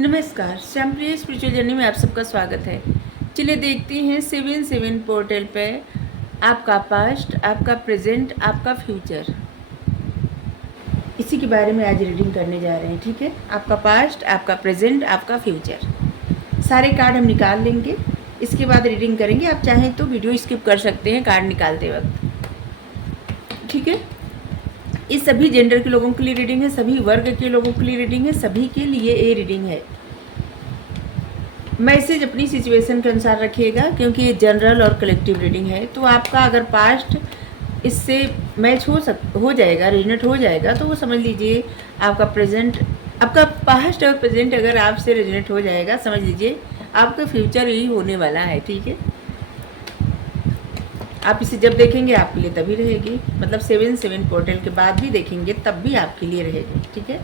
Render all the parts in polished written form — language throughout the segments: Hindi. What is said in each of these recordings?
नमस्कार, श्यामप्रिय स्पिरिचुअल जर्नी में आप सबका स्वागत है। चलिए देखते हैं 7-7 पोर्टल पे आपका पास्ट, आपका प्रेजेंट, आपका फ्यूचर, इसी के बारे में आज रीडिंग करने जा रहे हैं। ठीक है, आपका पास्ट, आपका प्रेजेंट, आपका फ्यूचर, सारे कार्ड हम निकाल लेंगे, इसके बाद रीडिंग करेंगे। आप चाहें तो वीडियो स्किप कर सकते हैं कार्ड निकालते वक्त। ठीक है, ये सभी जेंडर के लोगों के लिए रीडिंग है, सभी वर्ग के लोगों के लिए रीडिंग है, सभी के लिए ये रीडिंग है। मैसेज अपनी सिचुएशन के अनुसार रखिएगा, क्योंकि ये जनरल और कलेक्टिव रीडिंग है। तो आपका अगर पास्ट इससे मैच हो जाएगा, रेजोनेट हो जाएगा, तो वो समझ लीजिए आपका प्रेजेंट, आपका पास्ट और प्रेजेंट अगर आपसे रेजोनेट हो जाएगा, समझ लीजिए आपका फ्यूचर ही होने वाला है। ठीक है, आप इसे जब देखेंगे आपके लिए तभी रहेगी, मतलब 7-7 पोर्टल के बाद भी देखेंगे तब भी आपके लिए रहेगी। ठीक है,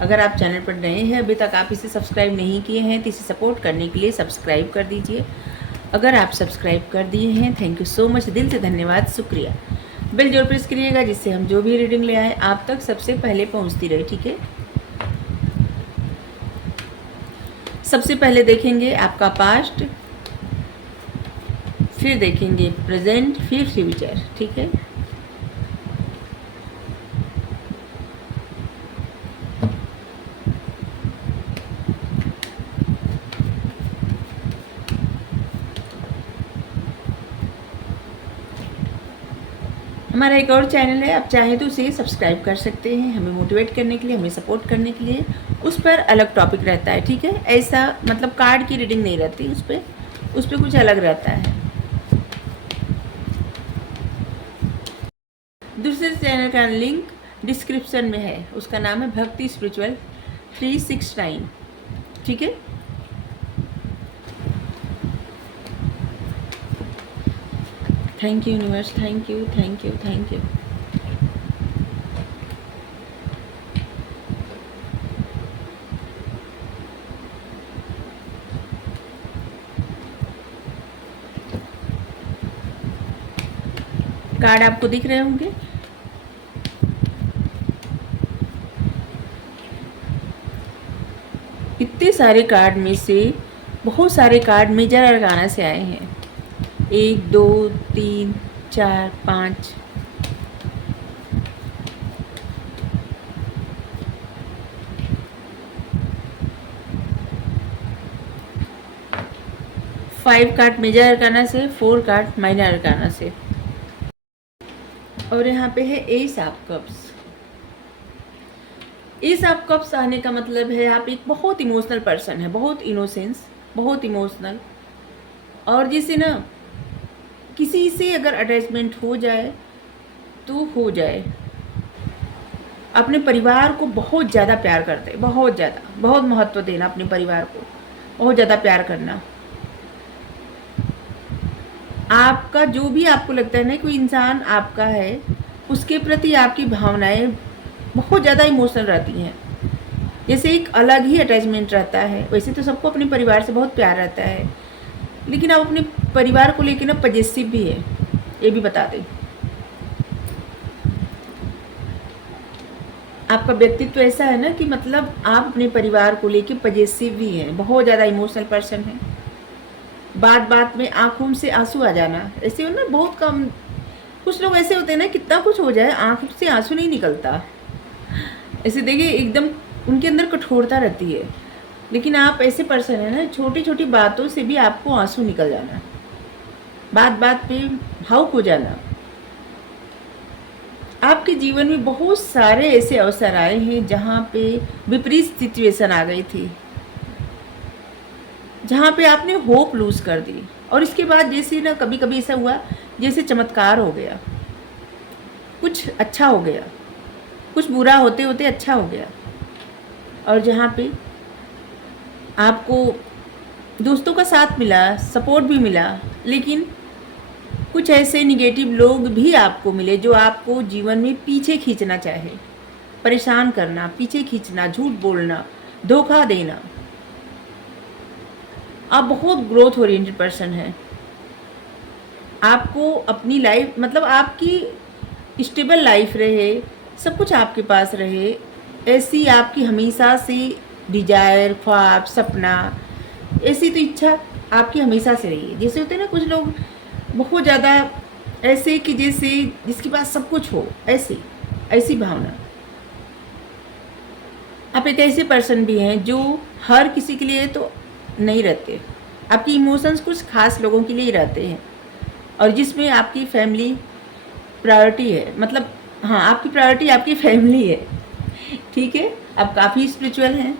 अगर आप चैनल पर नए हैं, अभी तक आप इसे सब्सक्राइब नहीं किए हैं, तो इसे सपोर्ट करने के लिए सब्सक्राइब कर दीजिए। अगर आप सब्सक्राइब कर दिए हैं, थैंक यू सो मच, दिल से धन्यवाद, शुक्रिया। बेल जरूर प्रेस करिएगा, जिससे हम जो भी रीडिंग ले आए आप तक सबसे पहले पहुंचती रहे। ठीक है, सबसे पहले देखेंगे आपका पास्ट, फिर देखेंगे प्रेजेंट, फिर फ्यूचर। ठीक है, हमारा एक और चैनल है, आप चाहें तो उसे सब्सक्राइब कर सकते हैं। हमें मोटिवेट करने के लिए, हमें सपोर्ट करने के लिए। उस पर अलग टॉपिक रहता है। ठीक है, ऐसा मतलब कार्ड की रीडिंग नहीं रहती, उस पर कुछ अलग रहता है। दूसरे चैनल का लिंक डिस्क्रिप्शन में है, उसका नाम है भक्ति स्पिरिचुअल 369। ठीक है, thank you universe, thank you, thank you, thank you. Card आपको दिख रहे होंगे। इतने सारे कार्ड में से बहुत सारे कार्ड मेजर अरकाना से आए हैं। 1 2 3 4 5, फाइव कार्ड मेजर अरकाना से, 4 कार्ड माइनर अरकाना से, और यहाँ पे है S of cups. S of cups आने का मतलब है आप एक बहुत इमोशनल पर्सन है, बहुत इनोसेंस, बहुत इमोशनल, और जिसे ना किसी से अगर अटैचमेंट हो जाए तो हो जाए। अपने परिवार को बहुत ज़्यादा प्यार करते, बहुत ज़्यादा, बहुत महत्व देना अपने परिवार को, बहुत ज़्यादा प्यार करना। आपका जो भी आपको लगता है ना कोई इंसान आपका है, उसके प्रति आपकी भावनाएं बहुत ज़्यादा इमोशनल रहती हैं। जैसे एक अलग ही अटैचमेंट रहता है, वैसे तो सबको अपने परिवार से बहुत प्यार रहता है, लेकिन आप अपने परिवार को लेकर ना पजेसिव भी है, ये भी बता दें। आपका व्यक्तित्व ऐसा है ना कि मतलब आप अपने परिवार को लेकर पजेसिव भी हैं, बहुत ज़्यादा इमोशनल पर्सन है। बात बात में आंखों से आंसू आ जाना, ऐसे हो ना, बहुत कम कुछ लोग ऐसे होते हैं ना, कितना कुछ हो जाए आंख से आंसू नहीं निकलता। ऐसे देखिए एकदम उनके अंदर कठोरता रहती है, लेकिन आप ऐसे पर्सन है ना, छोटी छोटी बातों से भी आपको आंसू निकल जाना, बात बात पे भावुक हो जाना। आपके जीवन में बहुत सारे ऐसे अवसर आए हैं जहाँ पे विपरीत सिचुएशन आ गई थी, जहाँ पे आपने होप लूज कर दी, और इसके बाद जैसे ना कभी कभी ऐसा हुआ जैसे चमत्कार हो गया, कुछ अच्छा हो गया, कुछ बुरा होते होते अच्छा हो गया। और जहाँ पे आपको दोस्तों का साथ मिला, सपोर्ट भी मिला, लेकिन कुछ ऐसे निगेटिव लोग भी आपको मिले जो आपको जीवन में पीछे खींचना चाहे, परेशान करना, पीछे खींचना, झूठ बोलना, धोखा देना। आप बहुत ग्रोथ ओरिएंटेड पर्सन हैं। आपको अपनी लाइफ, मतलब आपकी स्टेबल लाइफ रहे, सब कुछ आपके पास रहे, ऐसी आपकी हमेशा से डिजायर, ख्वाब, सपना, ऐसी तो इच्छा आपकी हमेशा से रही है। जैसे होते हैं ना कुछ लोग बहुत ज़्यादा ऐसे कि जैसे जिसके पास सब कुछ हो, ऐसी ऐसी भावना। आप एक ऐसे पर्सन भी हैं जो हर किसी के लिए तो नहीं रहते। आपकी इमोशंस कुछ खास लोगों के लिए ही रहते हैं, और जिसमें आपकी फैमिली प्रायोरिटी है। मतलब हाँ, आपकी प्रायोरिटी आपकी फैमिली है, ठीक है। आप काफ़ी स्पिरिचुअल हैं।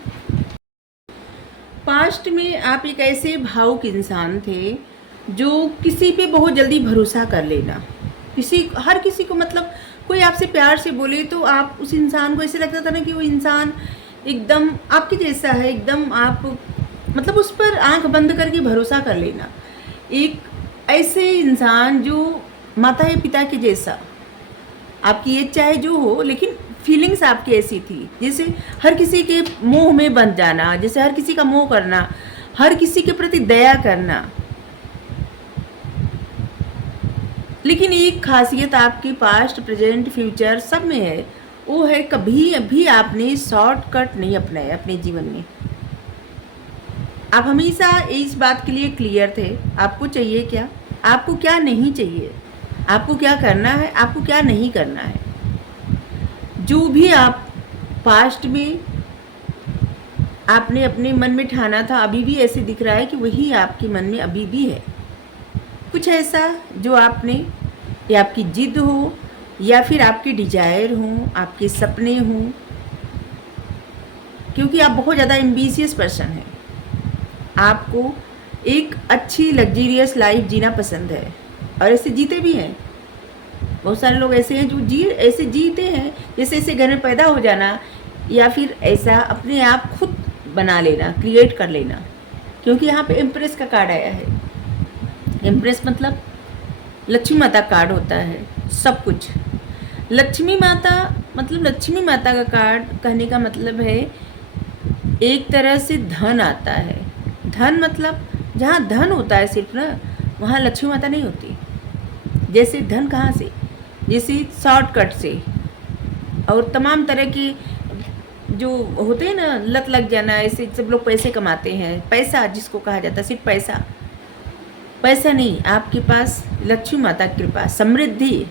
पास्ट में आप एक ऐसे भावुक इंसान थे जो किसी पे बहुत जल्दी भरोसा कर लेना, हर किसी को, मतलब कोई आपसे प्यार से बोले तो आप उस इंसान को ऐसे लगता था ना कि वो इंसान एकदम आपके जैसा है, एकदम आप मतलब उस पर आंख बंद करके भरोसा कर लेना। एक ऐसे इंसान जो माता या पिता के जैसा, आपकी एज चाहे जो हो, लेकिन फीलिंग्स आपकी ऐसी थी जैसे हर किसी के मोह में बन जाना, जैसे हर किसी का मोह करना, हर किसी के प्रति दया करना। लेकिन एक खासियत आपकी पास्ट, प्रेजेंट, फ्यूचर सब में है, वो है कभी भी आपने शॉर्टकट नहीं अपनाया अपने जीवन में। आप हमेशा इस बात के लिए क्लियर थे, आपको चाहिए क्या, आपको क्या नहीं चाहिए, आपको क्या करना है, आपको क्या नहीं करना है। जो भी आप पास्ट में आपने अपने मन में ठाना था, अभी भी ऐसे दिख रहा है कि वही आपके मन में अभी भी है। कुछ ऐसा जो आपने, या आपकी जिद हो, या फिर आपकी डिजायर हो, आपके सपने हों, क्योंकि आप बहुत ज़्यादा एम्बिशियस पर्सन हैं। आपको एक अच्छी लग्जरियस लाइफ जीना पसंद है, और ऐसे जीते भी हैं। बहुत सारे लोग ऐसे हैं जो ऐसे जीते हैं जैसे ऐसे घर में पैदा हो जाना, या फिर ऐसा अपने आप खुद बना लेना, क्रिएट कर लेना। क्योंकि यहाँ पे एम्प्रेस का कार्ड आया है। एम्प्रेस मतलब लक्ष्मी माता कार्ड होता है, सब कुछ। लक्ष्मी माता मतलब लक्ष्मी माता का कार्ड कहने का मतलब है एक तरह से धन आता है। धन मतलब जहाँ धन होता है सिर्फ ना, वहाँ लक्ष्मी माता नहीं होती। जैसे धन कहाँ से, जैसे शॉर्टकट से, और तमाम तरह की जो होते हैं ना, लत लग जाना, ऐसे सब लोग पैसे कमाते हैं। पैसा जिसको कहा जाता है, सिर्फ पैसा, पैसा नहीं, आपके पास लक्ष्मी माता की कृपा, समृद्धि,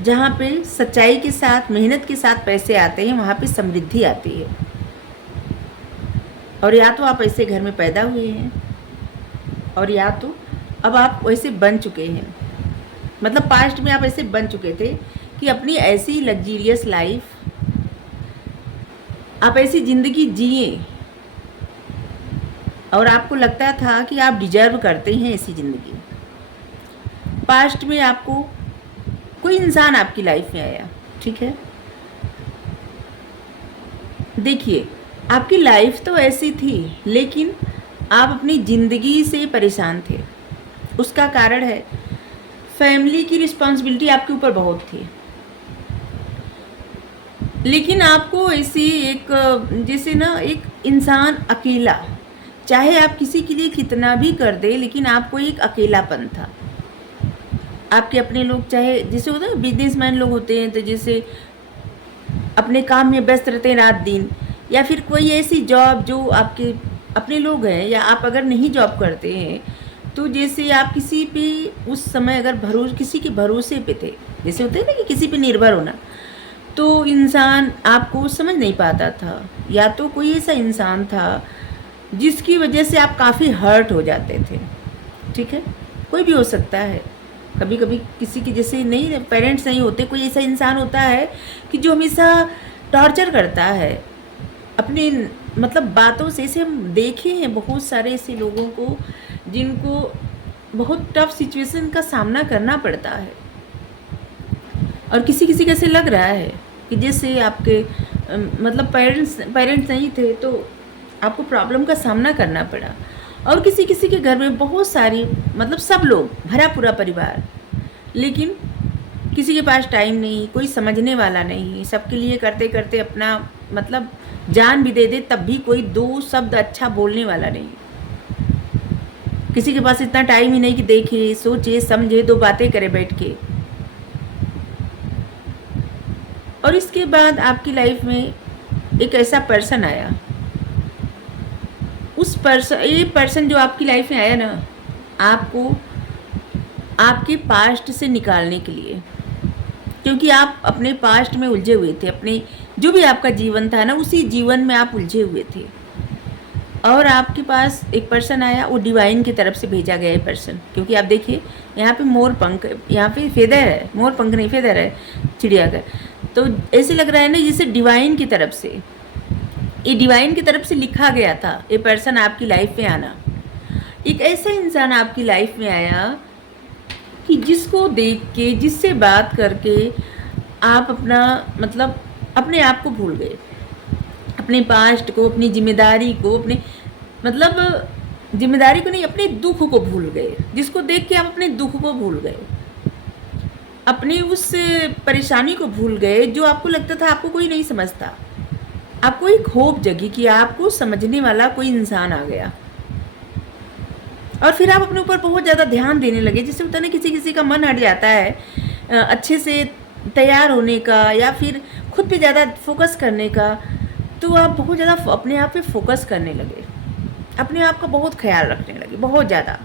जहाँ पे सच्चाई के साथ, मेहनत के साथ पैसे आते हैं, वहाँ पे समृद्धि आती है। और या तो आप ऐसे घर में पैदा हुए हैं, और या तो अब आप वैसे बन चुके हैं। मतलब पास्ट में आप ऐसे बन चुके थे कि अपनी ऐसी लग्जरियस लाइफ, आप ऐसी ज़िंदगी जिए, और आपको लगता था कि आप डिजर्व करते हैं ऐसी ज़िंदगी। पास्ट में आपको कोई इंसान आपकी लाइफ में आया, ठीक है। देखिए, आपकी लाइफ तो ऐसी थी, लेकिन आप अपनी ज़िंदगी से परेशान थे। उसका कारण है फैमिली की रिस्पॉन्सिबिलिटी आपके ऊपर बहुत थी। लेकिन आपको ऐसी एक, जैसे ना एक इंसान अकेला, चाहे आप किसी के लिए कितना भी कर दे, लेकिन आपको एक अकेलापन था। आपके अपने लोग, चाहे जैसे होता है बिजनेसमैन लोग होते हैं, तो जैसे अपने काम में व्यस्त रहते हैं रात दिन, या फिर कोई ऐसी जॉब जो आपके अपने लोग हैं, या आप अगर नहीं जॉब करते हैं तो जैसे आप किसी पे उस समय अगर किसी के भरोसे पे थे, जैसे होते हैं ना कि किसी पे निर्भर होना, तो इंसान आपको समझ नहीं पाता था, या तो कोई ऐसा इंसान था जिसकी वजह से आप काफ़ी हर्ट हो जाते थे, ठीक है। कोई भी हो सकता है, कभी कभी किसी की जैसे नहीं, पेरेंट्स नहीं होते, कोई ऐसा इंसान होता है कि जो हमेशा टॉर्चर करता है अपने मतलब बातों से। ऐसे हम देखे हैं बहुत सारे ऐसे लोगों को जिनको बहुत टफ सिचुएशन का सामना करना पड़ता है, और किसी किसी कैसे लग रहा है कि जैसे आपके मतलब पेरेंट्स नहीं थे तो आपको प्रॉब्लम का सामना करना पड़ा। और किसी किसी के घर में बहुत सारी, मतलब सब लोग, भरा पूरा परिवार, लेकिन किसी के पास टाइम नहीं, कोई समझने वाला नहीं, सबके लिए करते करते अपना मतलब जान भी दे दे तब भी कोई दो शब्द अच्छा बोलने वाला नहीं। किसी के पास इतना टाइम ही नहीं कि देखे, सोचे, समझे, दो बातें करे बैठ के। और इसके बाद आपकी लाइफ में एक ऐसा पर्सन आया, ये पर्सन जो आपकी लाइफ में आया ना, आपको आपके पास्ट से निकालने के लिए, क्योंकि आप अपने पास्ट में उलझे हुए थे, अपने जो भी आपका जीवन था ना, उसी जीवन में आप उलझे हुए थे। और आपके पास एक पर्सन आया, वो डिवाइन की तरफ से भेजा गया है पर्सन। क्योंकि आप देखिए यहाँ पे मोर पंख, यहाँ पे फेदर है, मोर पंख नहीं फेदर है चिड़िया का। तो ऐसे लग रहा है ना जैसे डिवाइन की तरफ से, ये डिवाइन की तरफ से लिखा गया था ये पर्सन आपकी लाइफ में आना। एक ऐसा इंसान आपकी लाइफ में आया कि जिसको देख के, जिससे बात करके आप अपना मतलब अपने आप को भूल गए, अपने पास्ट को, अपनी जिम्मेदारी को, अपने मतलब जिम्मेदारी को नहीं, अपने दुख को भूल गए। जिसको देख के आप अपने दुख को भूल गए, अपनी उस परेशानी को भूल गए जो आपको लगता था आपको कोई नहीं समझता। आपको एक होप जगी कि आपको समझने वाला कोई इंसान आ गया, और फिर आप अपने ऊपर बहुत ज़्यादा ध्यान देने लगे। जैसे होता ना, किसी किसी का मन हट जाता है अच्छे से तैयार होने का, या फिर खुद पे ज़्यादा फोकस करने का, तो आप बहुत ज़्यादा अपने आप पे फोकस करने लगे, अपने आप का बहुत ख्याल रखने लगे, बहुत ज़्यादा।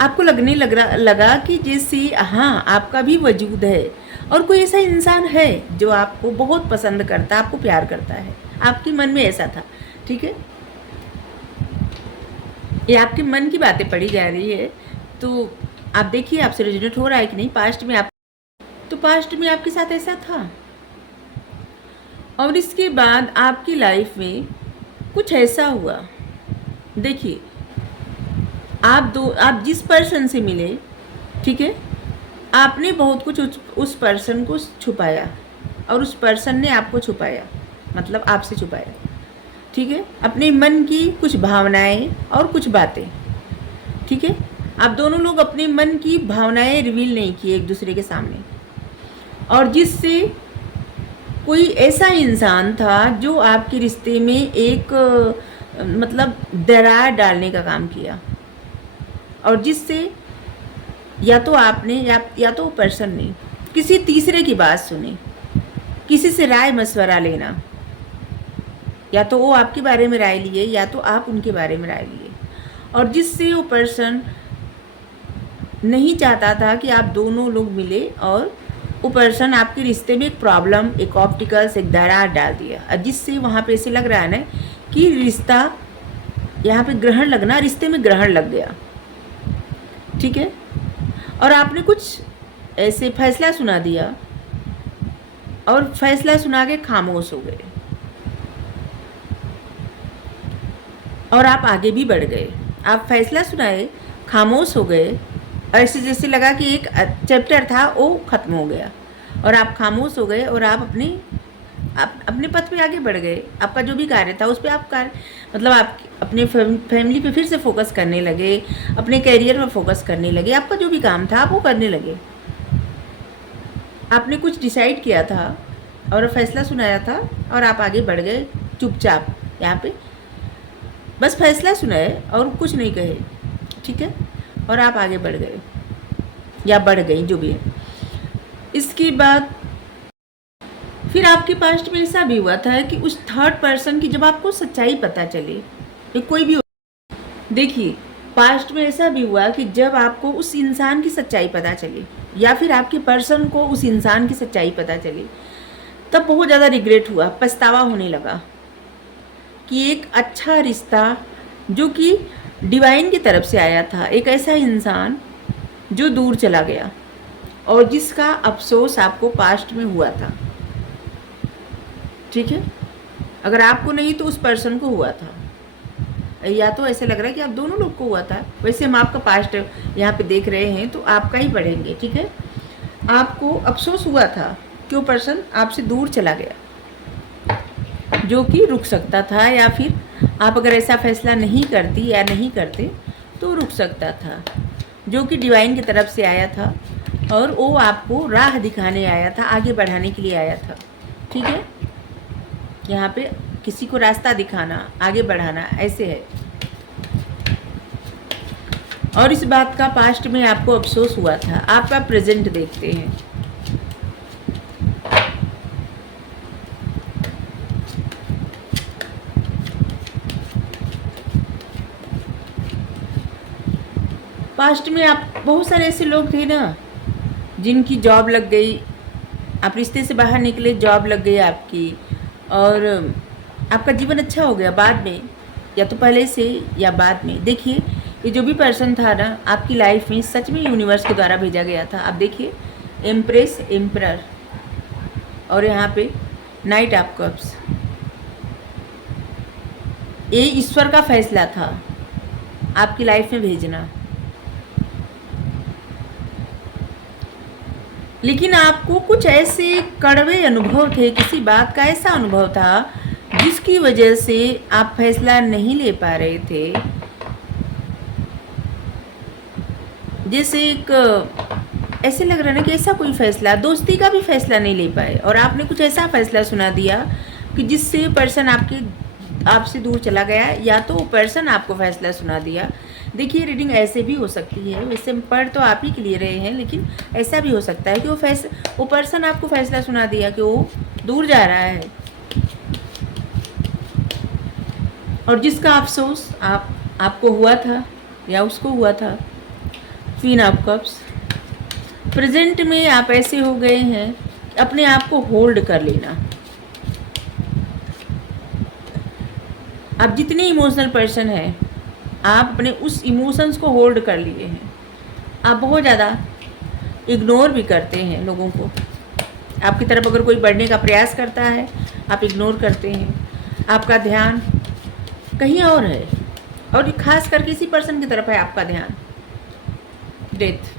आपको लगने लगा कि जैसे हाँ, आपका भी वजूद है और कोई ऐसा इंसान है जो आपको बहुत पसंद करता है, आपको प्यार करता है। आपके मन में ऐसा था, ठीक है। ये आपके मन की बातें पढ़ी जा रही है, तो आप देखिए आपसे रेजोनेट हो रहा है कि नहीं। पास्ट में आपके साथ ऐसा था, और इसके बाद आपकी लाइफ में कुछ ऐसा हुआ। देखिए आप जिस पर्सन से मिले, ठीक है, आपने बहुत कुछ उस पर्सन को छुपाया, और उस पर्सन ने आपको छुपाया, मतलब आपसे छुपाया, ठीक है। अपने मन की कुछ भावनाएं और कुछ बातें, ठीक है। आप दोनों लोग अपने मन की भावनाएं रिवील नहीं किए एक दूसरे के सामने, और जिससे कोई ऐसा इंसान था जो आपके रिश्ते में एक मतलब दरार डालने का काम किया, और जिससे या तो आपने या तो पर्सन ने किसी तीसरे की बात सुनी, किसी से राय मशवरा लेना, या तो वो आपके बारे में राय लिए या तो आप उनके बारे में राय लिए, और जिससे वो पर्सन नहीं चाहता था कि आप दोनों लोग मिले, और वो पर्सन आपके रिश्ते में एक प्रॉब्लम, एक ऑब्स्टिकल्स, एक दरार डाल दिया, और जिससे वहाँ पे ऐसे लग रहा है ना कि रिश्ता, यहाँ पे ग्रहण लगना, रिश्ते में ग्रहण लग गया, ठीक है। और आपने कुछ ऐसे फैसला सुना दिया, और फैसला सुना के खामोश हो गए, और आप आगे भी बढ़ गए। आप फैसला सुनाए, खामोश हो गए, और ऐसे जैसे लगा कि एक चैप्टर था वो ख़त्म हो गया, और आप खामोश हो गए, और आप अपने पथ पे आगे बढ़ गए। आपका जो भी कार्य था उस पर आप मतलब आप अपने फैमिली पे फिर से फोकस करने लगे, अपने कैरियर में फोकस करने लगे, आपका जो भी काम था आप वो करने लगे। आपने कुछ डिसाइड किया था और फैसला सुनाया था, और आप आगे बढ़ गए चुपचाप, यहाँ पे बस फैसला सुनाए और कुछ नहीं कहे, ठीक है, और आप आगे बढ़ गए या बढ़ गई, जो भी है। इसके बाद फिर आपके पास्ट में ऐसा भी हुआ था कि उस थर्ड पर्सन की जब आपको सच्चाई पता चले, ये कोई भी, देखिए पास्ट में ऐसा भी हुआ कि जब आपको उस इंसान की सच्चाई पता चली, या फिर आपके पर्सन को उस इंसान की सच्चाई पता चली, तब बहुत ज़्यादा रिग्रेट हुआ, पछतावा होने लगा कि एक अच्छा रिश्ता जो कि डिवाइन की तरफ से आया था, एक ऐसा इंसान जो दूर चला गया, और जिसका अफसोस आपको पास्ट में हुआ था, ठीक है। अगर आपको नहीं तो उस पर्सन को हुआ था, या तो ऐसे लग रहा है कि आप दोनों लोग को हुआ था। वैसे हम आपका पास्ट यहाँ पे देख रहे हैं तो आपका ही पढ़ेंगे, ठीक है। आपको अफसोस हुआ था कि वो पर्सन आपसे दूर चला गया, जो कि रुक सकता था, या फिर आप अगर ऐसा फैसला नहीं करती या नहीं करते तो रुक सकता था, जो कि डिवाइन की तरफ से आया था, और वो आपको राह दिखाने आया था, आगे बढ़ाने के लिए आया था, ठीक है। यहाँ पे किसी को रास्ता दिखाना, आगे बढ़ाना, ऐसे है। और इस बात का पास्ट में आपको अफसोस हुआ था। आपका प्रेजेंट देखते हैं। पास्ट में आप बहुत सारे ऐसे लोग थे ना जिनकी जॉब लग गई, आप रिश्ते से बाहर निकले, जॉब लग गई आपकी, और आपका जीवन अच्छा हो गया बाद में, या तो पहले से या बाद में। देखिए ये जो भी पर्सन था ना आपकी लाइफ में, सच में यूनिवर्स के द्वारा भेजा गया था। आप देखिए एम्प्रेस, एम्परर, और यहाँ पे नाइट ऑफ कप्स। ये ईश्वर का फैसला था आपकी लाइफ में भेजना, लेकिन आपको कुछ ऐसे कड़वे अनुभव थे, किसी बात का ऐसा अनुभव था जिसकी वजह से आप फैसला नहीं ले पा रहे थे। जैसे एक ऐसे लग रहा है ना कि ऐसा कोई फैसला, दोस्ती का भी फैसला नहीं ले पाए, और आपने कुछ ऐसा फैसला सुना दिया कि जिससे पर्सन आपसे दूर चला गया, या तो वो पर्सन आपको फैसला सुना दिया। देखिए रीडिंग ऐसे भी हो सकती है, वैसे पढ़ तो आप ही के लिए रहे हैं, लेकिन ऐसा भी हो सकता है कि वो पर्सन आपको फैसला सुना दिया कि वो दूर जा रहा है, और जिसका अफसोस आपको हुआ था या उसको हुआ था। Queen of cups. प्रेजेंट में आप ऐसे हो गए हैं अपने आप को होल्ड कर लेना। आप जितने इमोशनल पर्सन हैं, आप अपने उस इमोशंस को होल्ड कर लिए हैं। आप बहुत ज़्यादा इग्नोर भी करते हैं लोगों को। आपकी तरफ अगर कोई बढ़ने का प्रयास करता है, आप इग्नोर करते हैं। आपका ध्यान कहीं और है, और खास कर किसी पर्सन की तरफ है आपका ध्यान। डेथ।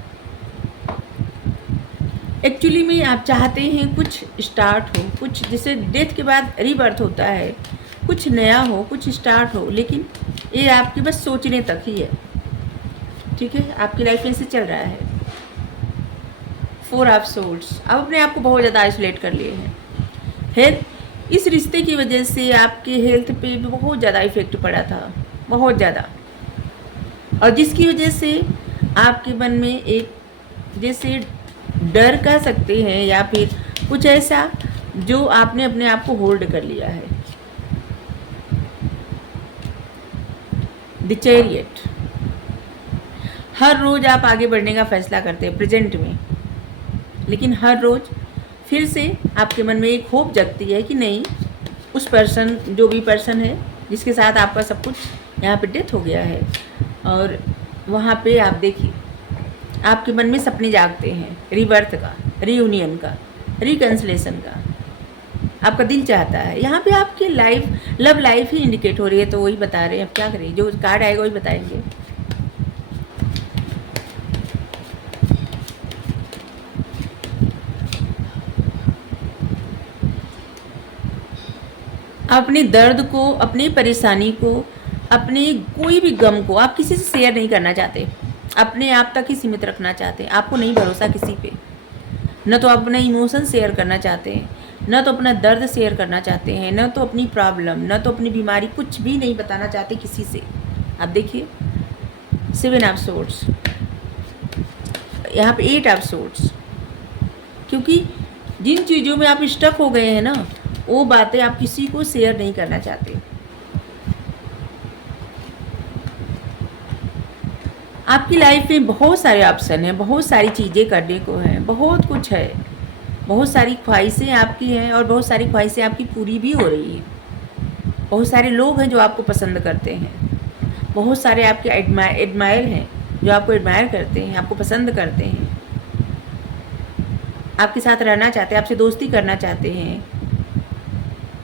एक्चुअली में आप चाहते हैं कुछ स्टार्ट हो, कुछ जैसे डेथ के बाद रीबर्थ होता है, कुछ नया हो, कुछ स्टार्ट हो, लेकिन ये आपकी बस सोचने तक ही है। ठीक है, आपकी लाइफ में से चल रहा है। 4 ऑफ सोर्ड्स। आप अपने आप को बहुत ज़्यादा आइसोलेट कर लिए हैं। फिर इस रिश्ते की वजह से आपके हेल्थ पे भी बहुत ज़्यादा इफेक्ट पड़ा था, बहुत ज़्यादा, और जिसकी वजह से आपके मन में एक जैसे डर कह सकते हैं, या फिर कुछ ऐसा जो आपने अपने आप को होल्ड कर लिया है। The chariot. हर रोज़ आप आगे बढ़ने का फैसला करते हैं प्रेजेंट में, लेकिन हर रोज़ फिर से आपके मन में एक होप जगती है कि नहीं, उस पर्सन, जो भी पर्सन है जिसके साथ आपका सब कुछ यहाँ पे डेथ हो गया है, और वहाँ पे आप देखिए आपके मन में सपने जागते हैं रीबर्थ का, रीयूनियन का, रिकन्सिलेशन का। आपका दिल चाहता है। यहाँ पे आपकी लव लाइफ ही इंडिकेट हो रही है, तो वही बता रहे हैं। अब क्या करें, जो कार्ड आएगा वही बताएंगे। अपने दर्द को, अपनी परेशानी को, अपने कोई भी गम को आप किसी से शेयर नहीं करना चाहते, अपने आप तक ही सीमित रखना चाहते हैं। आपको नहीं भरोसा किसी पे, न तो अपना इमोशन शेयर करना चाहते हैं, न तो अपना दर्द शेयर करना चाहते हैं, न तो अपनी प्रॉब्लम, न तो अपनी बीमारी, कुछ भी नहीं बताना चाहते किसी से। आप देखिए 7 ऑफ सोर्ड्स, यहाँ पे 8 ऑफ सोर्ड्स। क्योंकि जिन चीज़ों में आप स्टक हो गए हैं ना, वो बातें आप किसी को शेयर नहीं करना चाहते। आपकी लाइफ में बहुत सारे ऑप्शन हैं, बहुत सारी चीज़ें करने को हैं, बहुत कुछ है, बहुत सारी ख्वाहिशें आपकी हैं, और बहुत सारी ख्वाहिशें आपकी पूरी भी हो रही हैं। बहुत सारे लोग हैं जो आपको पसंद करते हैं, बहुत सारे आपके एडमायर हैं जो आपको एडमायर करते हैं, आपको पसंद करते हैं, आपके साथ रहना चाहते हैं, आपसे दोस्ती करना चाहते हैं,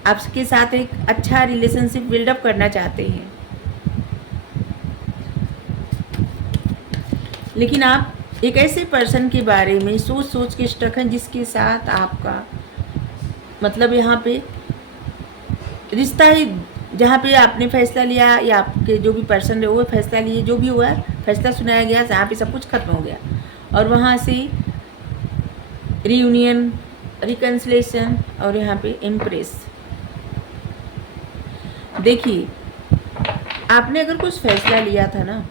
आपके साथ एक अच्छा रिलेशनशिप बिल्डअप करना चाहते हैं। लेकिन आप एक ऐसे पर्सन के बारे में सोच सोच के स्टक हैं जिसके साथ आपका मतलब यहाँ पे रिश्ता ही, जहाँ पे आपने फैसला लिया, या आपके जो भी पर्सन है वो फैसला लिए, जो भी हुआ फैसला सुनाया गया, जहाँ पे सब कुछ खत्म हो गया, और वहाँ से रीयूनियन, रिकन्सिलेशन, और यहाँ पे एम्प्रेस। देखिए आपने अगर कुछ फैसला लिया था ना,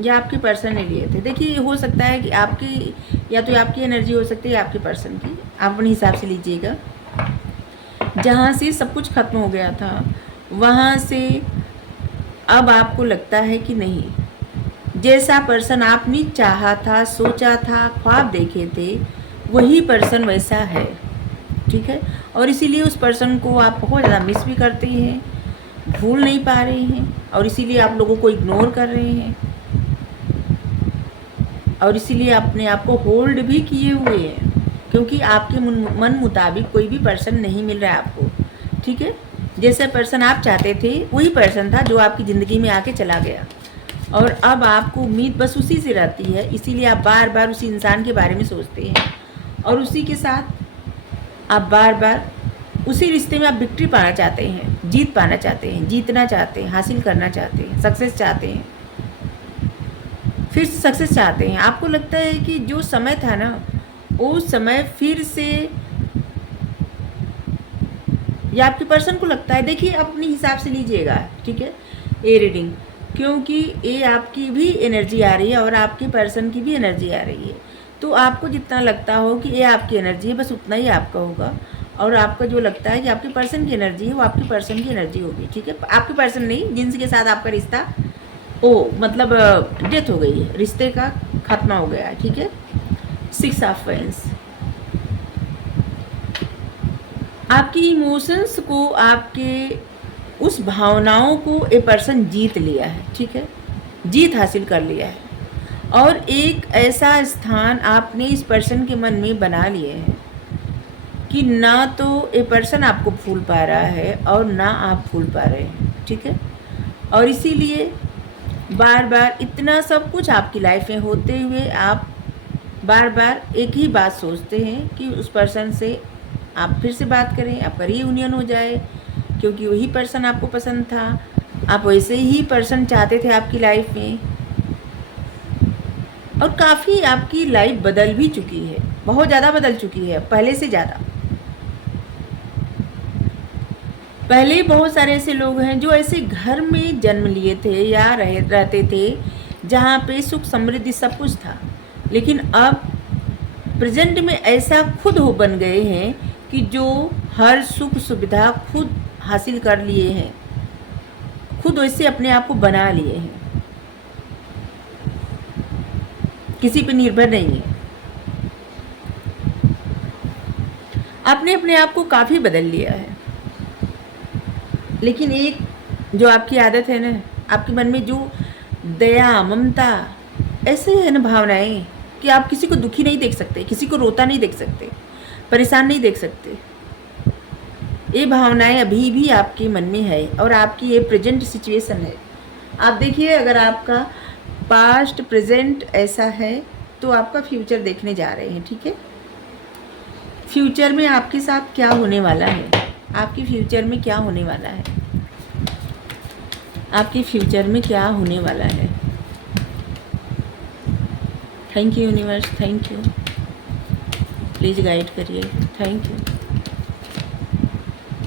या आपके पर्सन ने लिए थे, देखिए हो सकता है कि आपकी, या तो आपकी एनर्जी हो सकती है या आपके पर्सन की, आप अपने हिसाब से लीजिएगा। जहाँ से सब कुछ खत्म हो गया था, वहाँ से अब आपको लगता है कि नहीं, जैसा पर्सन आपने चाहा था, सोचा था, ख्वाब देखे थे, वही पर्सन वैसा है, ठीक है। और इसीलिए उस पर्सन को आप बहुत ज़्यादा मिस भी करते हैं, भूल नहीं पा रहे हैं, और इसीलिए आप लोगों को इग्नोर कर रहे हैं, और इसीलिए अपने आप को होल्ड भी किए हुए हैं, क्योंकि आपके मन मुताबिक कोई भी पर्सन नहीं मिल रहा है आपको, ठीक है। जैसे पर्सन आप चाहते थे वही पर्सन था जो आपकी ज़िंदगी में आके चला गया, और अब आपको उम्मीद बस उसी से रहती है, इसीलिए आप बार बार उसी इंसान के बारे में सोचते हैं, और उसी के साथ आप बार बार उसी रिश्ते में आप विक्ट्री पाना चाहते हैं, जीत पाना चाहते हैं, जीतना चाहते हैं, हासिल करना चाहते हैं, सक्सेस चाहते हैं, फिर सक्सेस चाहते हैं। आपको लगता है कि जो समय था ना, वो समय फिर से, या आपके पर्सन को लगता है, देखिए अपने हिसाब से लीजिएगा, ठीक है, ये रीडिंग, क्योंकि ये आपकी भी एनर्जी आ रही है और आपके पर्सन की भी एनर्जी आ रही है। तो आपको जितना लगता हो कि ये आपकी एनर्जी है, बस उतना ही आपका होगा, और आपको जो लगता है कि आपके पर्सन की एनर्जी है, वो आपके पर्सन की एनर्जी होगी, ठीक है। आपके पर्सन नहीं, जिनके साथ आपका रिश्ता मतलब डेथ हो गई है, रिश्ते का खत्म हो गया है, ठीक है। 6 ऑफ वाइंस, आपकी इमोशंस को, आपके उस भावनाओं को ए पर्सन जीत लिया है, ठीक है, जीत हासिल कर लिया है, और एक ऐसा स्थान आपने इस पर्सन के मन में बना लिए हैं कि ना तो ए पर्सन आपको भूल पा रहा है और ना आप भूल पा रहे हैं, ठीक है। और इसीलिए बार बार इतना सब कुछ आपकी लाइफ में होते हुए आप बार बार एक ही बात सोचते हैं कि उस पर्सन से आप फिर से बात करें, आपका रीयूनियन हो जाए, क्योंकि वही पर्सन आपको पसंद था, आप वैसे ही पर्सन चाहते थे आपकी लाइफ में, और काफ़ी आपकी लाइफ बदल भी चुकी है, बहुत ज़्यादा बदल चुकी है, पहले से ज़्यादा। पहले बहुत सारे ऐसे लोग हैं जो ऐसे घर में जन्म लिए थे या रहते थे जहाँ पे सुख समृद्धि सब कुछ था, लेकिन अब प्रेजेंट में ऐसा खुद हो बन गए हैं कि जो हर सुख सुविधा खुद हासिल कर लिए हैं, खुद वैसे अपने आप को बना लिए हैं, किसी पे निर्भर नहीं है। आपने अपने आप को काफ़ी बदल लिया है, लेकिन एक जो आपकी आदत है ना, आपके मन में जो दया, ममता, ऐसे है ना भावनाएं, कि आप किसी को दुखी नहीं देख सकते, किसी को रोता नहीं देख सकते, परेशान नहीं देख सकते, ये भावनाएं अभी भी आपके मन में है, और आपकी ये प्रेजेंट सिचुएशन है। आप देखिए, अगर आपका पास्ट प्रेजेंट ऐसा है तो आपका फ्यूचर देखने जा रहे हैं, ठीक है। फ्यूचर में आपके साथ क्या होने वाला है, आपके फ्यूचर में क्या होने वाला है, आपके फ्यूचर में क्या होने वाला है। Thank you universe, thank you, please guide करिए, थैंक यू।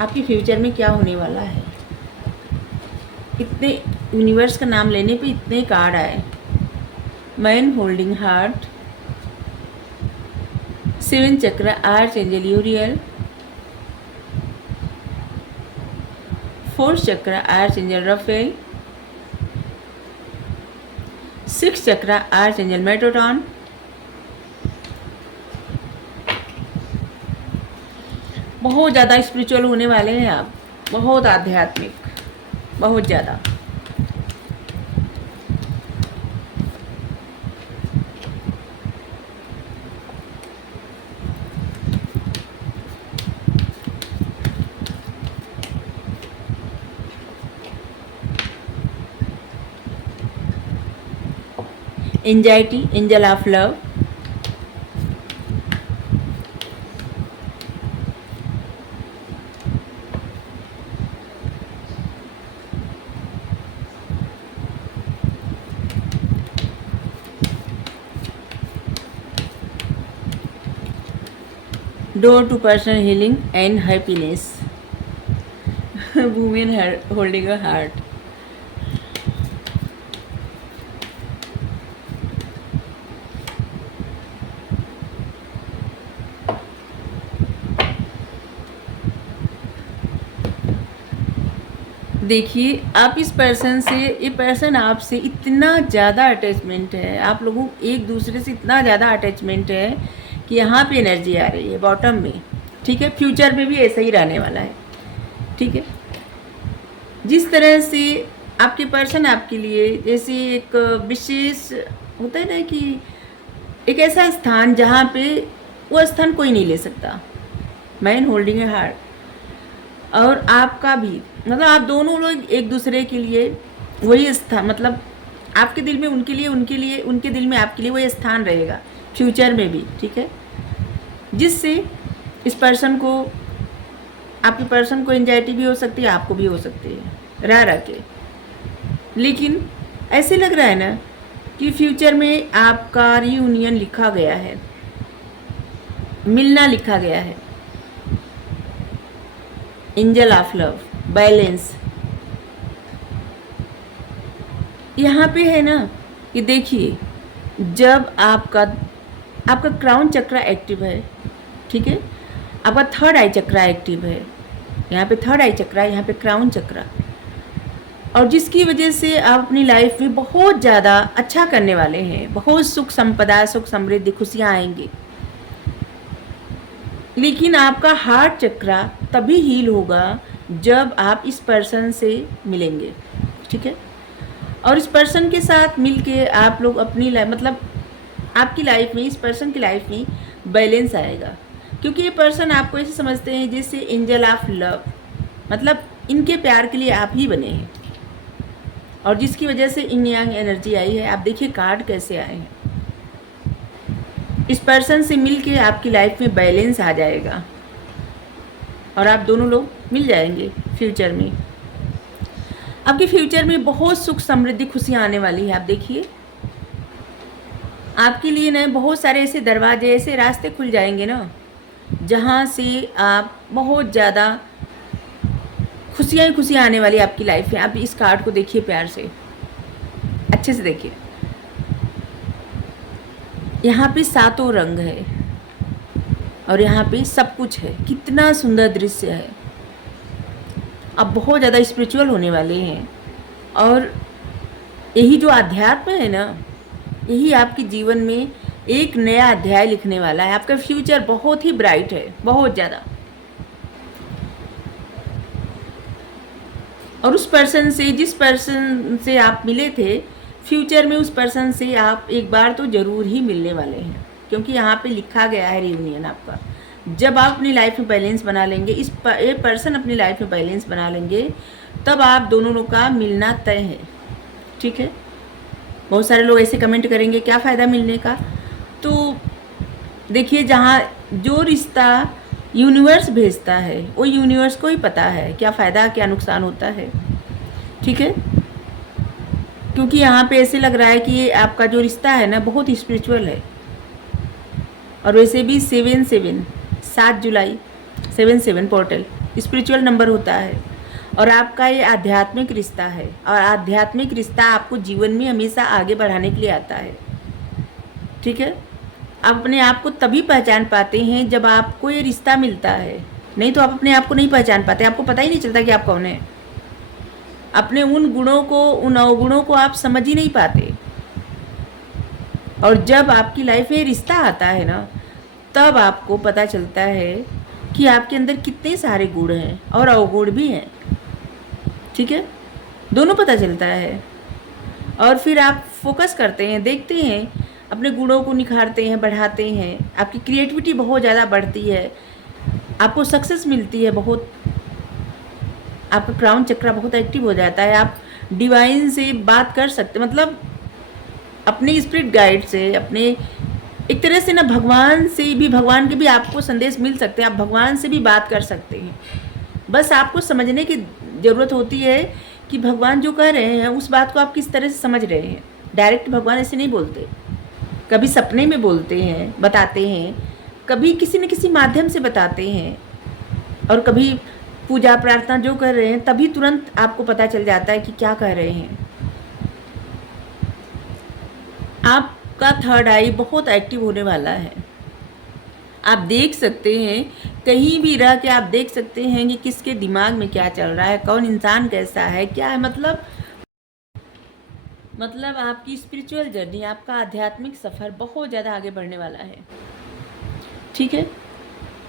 आपके फ्यूचर में क्या होने वाला है, इतने यूनिवर्स का नाम लेने पे इतने कार्ड आए। मैन होल्डिंग हार्ट, 7 चक्र आर्च एंजल यूरियल, 4 चक्र आर्च एंजल राफेल, 6 चक्र आर्च एंजल मेट्रोटॉन, बहुत ज़्यादा स्पिरिचुअल होने वाले हैं आप, बहुत आध्यात्मिक, बहुत ज़्यादा। Anxiety, angel of love, door to personal healing and happiness, women holding a heart. देखिए, आप इस पर्सन से, ये पर्सन आपसे इतना ज़्यादा अटैचमेंट है, आप लोगों एक दूसरे से इतना ज़्यादा अटैचमेंट है कि यहाँ पे एनर्जी आ रही है बॉटम में, ठीक है। फ्यूचर में भी ऐसा ही रहने वाला है, ठीक है। जिस तरह से आपके पर्सन आपके लिए जैसे एक विशेष होता है ना कि एक ऐसा स्थान जहाँ पे वो स्थान कोई नहीं ले सकता, मैन होल्डिंग ए हार्ट। और आपका भी मतलब आप दोनों लोग एक दूसरे के लिए वही स्थान, मतलब आपके दिल में उनके लिए, उनके दिल में आपके लिए वही स्थान रहेगा फ्यूचर में भी, ठीक है। जिससे इस पर्सन को, आपके पर्सन को एंजाइटी भी हो सकती है, आपको भी हो सकती है रह के। लेकिन ऐसे लग रहा है ना कि फ्यूचर में आपका रियूनियन लिखा गया है, मिलना लिखा गया है। एंजल ऑफ लव, बैलेंस यहाँ पे है ना। ये देखिए, जब आपका क्राउन चक्रा एक्टिव है, ठीक है, आपका थर्ड आई चक्रा एक्टिव है, यहाँ पे थर्ड आई चक्रा, यहाँ पे क्राउन चक्रा, और जिसकी वजह से आप अपनी लाइफ में बहुत ज़्यादा अच्छा करने वाले हैं, बहुत सुख संपदा, सुख समृद्धि, खुशियाँ आएंगी। लेकिन आपका हार्ट चक्रा तभी हील होगा जब आप इस पर्सन से मिलेंगे, ठीक है। और इस पर्सन के साथ मिलके आप लोग अपनी लाइफ, मतलब आपकी लाइफ में, इस पर्सन की लाइफ में बैलेंस आएगा। क्योंकि ये पर्सन आपको ऐसे समझते हैं जैसे एंजल ऑफ लव, मतलब इनके प्यार के लिए आप ही बने हैं, और जिसकी वजह से इन यांग एनर्जी आई है। आप देखिए कार्ड कैसे आए हैं। इस पर्सन से मिलके आपकी लाइफ में बैलेंस आ जाएगा और आप दोनों लोग मिल जाएंगे फ्यूचर में। आपके फ्यूचर में बहुत सुख समृद्धि, खुशियाँ आने वाली है। आप देखिए, आपके लिए ना बहुत सारे ऐसे दरवाजे, ऐसे रास्ते खुल जाएंगे ना, जहाँ से आप बहुत ज़्यादा खुशियाँ ही खुशियाँ आने वाली आपकी लाइफ में। आप इस कार्ड को देखिए, प्यार से, अच्छे से देखिए। यहाँ पे सातों रंग है और यहाँ पे सब कुछ है। कितना सुंदर दृश्य है। आप बहुत ज़्यादा स्पिरिचुअल होने वाले हैं, और यही जो अध्यात्म है ना, यही आपके जीवन में एक नया अध्याय लिखने वाला है। आपका फ्यूचर बहुत ही ब्राइट है, बहुत ज़्यादा। और उस पर्सन से, जिस पर्सन से आप मिले थे, फ्यूचर में उस पर्सन से आप एक बार तो ज़रूर ही मिलने वाले हैं, क्योंकि यहाँ पे लिखा गया है रियूनियन आपका। जब आप अपनी लाइफ में बैलेंस बना लेंगे, ये पर्सन अपनी लाइफ में बैलेंस बना लेंगे, तब आप दोनों लोग का मिलना तय है, ठीक है। बहुत सारे लोग ऐसे कमेंट करेंगे क्या फ़ायदा मिलने का। तो देखिए, जहाँ जो रिश्ता यूनिवर्स भेजता है, वो यूनिवर्स को ही पता है क्या फ़ायदा क्या नुकसान होता है, ठीक है। क्योंकि यहाँ पे ऐसे लग रहा है कि ये आपका जो रिश्ता है ना, बहुत स्पिरिचुअल है। और वैसे भी 7 जुलाई 77 पोर्टल स्पिरिचुअल नंबर होता है, और आपका ये आध्यात्मिक रिश्ता है। और आध्यात्मिक रिश्ता आपको जीवन में हमेशा आगे बढ़ाने के लिए आता है, ठीक है। आप अपने आप को तभी पहचान पाते हैं जब आपको ये रिश्ता मिलता है, नहीं तो आप अपने आप को नहीं पहचान पाते। आपको पता ही नहीं चलता कि आप कौन है। अपने उन गुणों को, उन अवगुणों को आप समझ ही नहीं पाते। और जब आपकी लाइफ में रिश्ता आता है ना, तब आपको पता चलता है कि आपके अंदर कितने सारे गुण हैं और अवगुण भी हैं, ठीक है। दोनों पता चलता है, और फिर आप फोकस करते हैं, देखते हैं, अपने गुणों को निखारते हैं, बढ़ाते हैं। आपकी क्रिएटिविटी बहुत ज़्यादा बढ़ती है, आपको सक्सेस मिलती है बहुत। आपका क्राउन चक्रा बहुत एक्टिव हो जाता है। आप डिवाइन से बात कर सकते, मतलब अपने स्पिरिट गाइड से, अपने एक तरह से ना भगवान से भी, भगवान के भी आपको संदेश मिल सकते हैं। आप भगवान से भी बात कर सकते हैं। बस आपको समझने की ज़रूरत होती है कि भगवान जो कह रहे हैं उस बात को आप किस तरह से समझ रहे हैं। डायरेक्ट भगवान ऐसे नहीं बोलते, कभी सपने में बोलते हैं, बताते हैं, कभी किसी न किसी माध्यम से बताते हैं, और कभी पूजा प्रार्थना जो कर रहे हैं तभी तुरंत आपको पता चल जाता है कि क्या कह रहे हैं। आपका थर्ड आई बहुत एक्टिव होने वाला है, आप देख सकते हैं, कहीं भी रह के आप देख सकते हैं कि किसके दिमाग में क्या चल रहा है, कौन इंसान कैसा है, क्या है। मतलब आपकी स्पिरिचुअल जर्नी, आपका आध्यात्मिक सफ़र बहुत ज़्यादा आगे बढ़ने वाला है। ठीक है,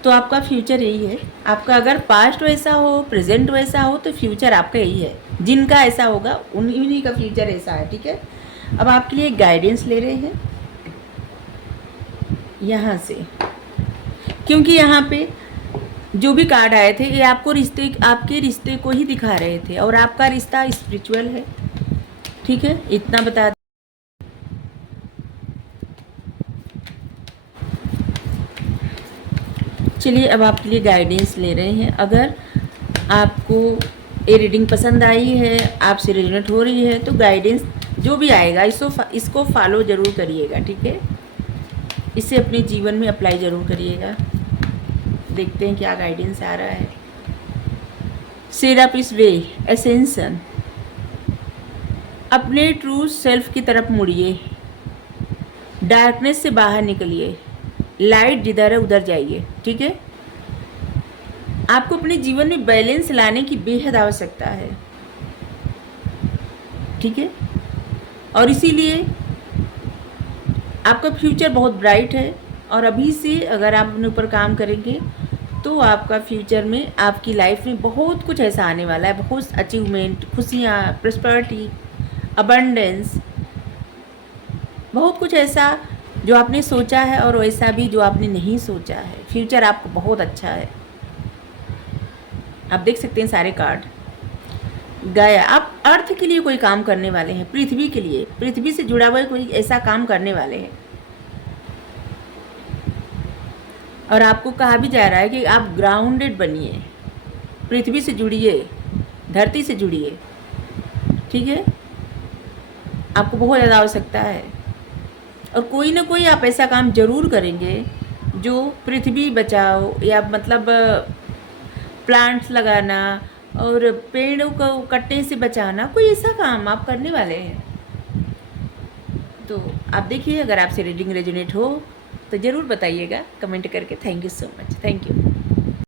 तो आपका फ्यूचर यही है। आपका अगर पास्ट वैसा हो, प्रेजेंट वैसा हो, तो फ्यूचर आपका यही है। जिनका ऐसा होगा उन्हीं का फ्यूचर ऐसा है। ठीक है, अब आपके लिए गाइडेंस ले रहे हैं यहाँ से, क्योंकि यहाँ पे जो भी कार्ड आए थे ये आपके रिश्ते को ही दिखा रहे थे, और आपका रिश्ता स्पिरिचुअल है। ठीक है, इतना बता। चलिए अब आपके लिए गाइडेंस ले रहे हैं। अगर आपको ये रीडिंग पसंद आई है, आपसे रेजोनेट हो रही है, तो गाइडेंस जो भी आएगा इसको फॉलो ज़रूर करिएगा। ठीक है, इसे अपने जीवन में अप्लाई ज़रूर करिएगा। देखते हैं क्या गाइडेंस आ रहा है। सेरापिस वे एसेंशन, अपने ट्रू सेल्फ की तरफ मुड़िए, डार्कनेस से बाहर निकलिए, लाइट जिधर है उधर जाइए। ठीक है, आपको अपने जीवन में बैलेंस लाने की बेहद आवश्यकता है। ठीक है, और इसीलिए आपका फ्यूचर बहुत ब्राइट है, और अभी से अगर आप अपने ऊपर काम करेंगे तो आपका फ्यूचर में, आपकी लाइफ में बहुत कुछ ऐसा आने वाला है। बहुत अचीवमेंट, खुशियाँ, प्रॉस्पेरिटी, अबंडेंस, बहुत कुछ ऐसा जो आपने सोचा है और वैसा भी जो आपने नहीं सोचा है। फ्यूचर आपको बहुत अच्छा है। आप देख सकते हैं सारे कार्ड। गाया, आप अर्थ के लिए कोई काम करने वाले हैं, पृथ्वी के लिए, पृथ्वी से जुड़ा हुआ कोई ऐसा काम करने वाले हैं। और आपको कहा भी जा रहा है कि आप ग्राउंडेड बनिए, पृथ्वी से जुड़िए, धरती से जुड़िए। ठीक है, आपको बहुत ज़्यादा आवश्यकता है, और कोई ना कोई आप ऐसा काम जरूर करेंगे जो पृथ्वी बचाओ, या मतलब प्लांट्स लगाना और पेड़ों को कटने से बचाना, कोई ऐसा काम आप करने वाले हैं। तो आप देखिए, अगर आपसे रीडिंग रेजोनेट हो तो ज़रूर बताइएगा कमेंट करके। Thank you so much. Thank you.